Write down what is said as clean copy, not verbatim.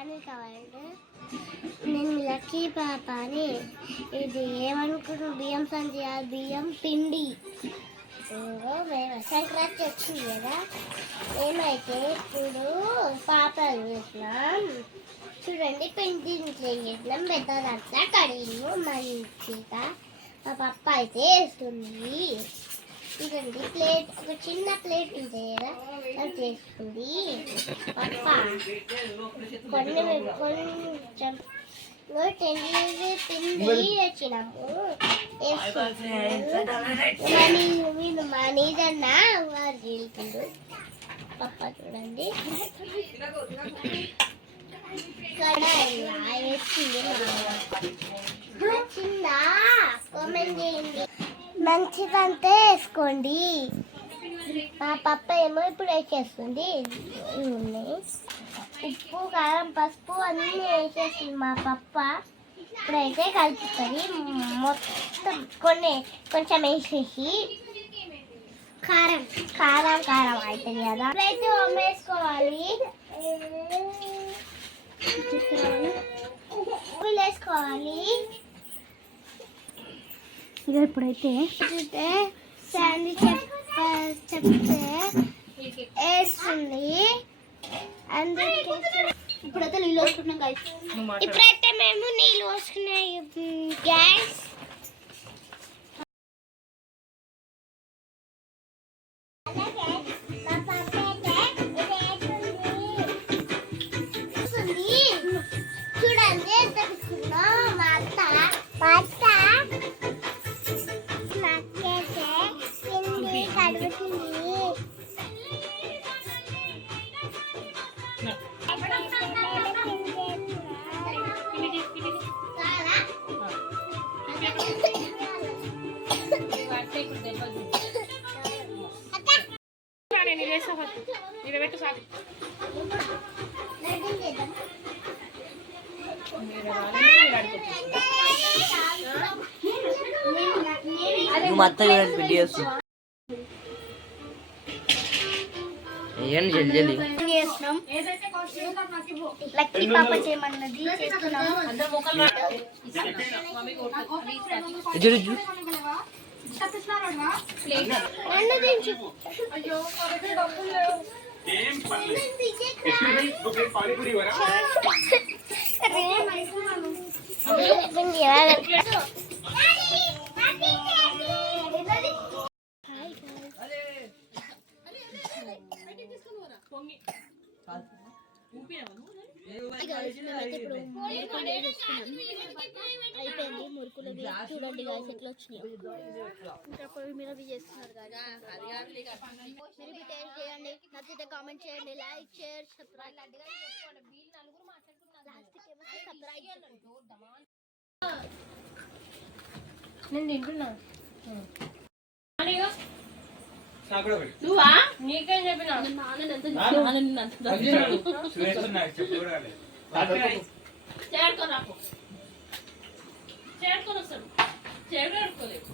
channel కావాలంటే నేను lucky పాప అని ఇది ఏమనుకుంటున్నాను బియ్యం సంచి బియ్యం పిండి మేము సంక్రాంతి వచ్చింది కదా ఏమైతే ఇప్పుడు పాపలు చేసినాం చూడండి పిండి చేసినాం పెద్దదంతా కడిగిను మంచిగా మా పప్ప అయితే వేస్తుంది చూడండి ప్లేట్ ఒక చిన్న ప్లేట్ ఉంది కదా అది చేసుకుంది పప్ప కొంచెం పిండి వచ్చినాము వీళ్ళు మనీదన్నా వారు చేస్తుండ్రు పప్ప చూడండి నచ్చిందా కామెంట్ చేయండి మంచిదంటే వేసుకోండి మా పప్ప ఏమో ఇప్పుడు వేసేస్తుంది ఉప్పు కారం పసుపు అన్నీ వేసేస్తుంది మా పప్ప ఇప్పుడైతే కలుపుతుంది మొత్తం కొంచెం వేసేసి కారం కారం కారం అవుతుంది కదా ఇప్పుడైతే వేసుకోవాలి వేసుకోవాలి ఇక ఇప్పుడైతే శాండీ చెప్తే వేస్తుంది ఇప్పుడైతే నీళ్ళు పోసుకుంటున్నాం ఇప్పుడైతే మేము నీళ్ళు పోసుకున్నాయి గ్యాస్ చూడండి మా అత్త నాకైతే పిండి కడుగుతుంది లక్కీ పాప చేయమన్నది అయిపోయింది మురుకులు చూడండి ఎట్లా వచ్చినాయి ఇంకా పొయ్యి మీద చేస్తున్నారు కదా మీరు టేస్ట్ చేయండి నచ్చితే కామెంట్ చేయండి లైక్ షేర్ సబ్స్క్రైబ్ నేను తింటున్నా నువ్వా నీకేం చెప్పినా చేరుకొని వస్తాడు చేరుకోలేదు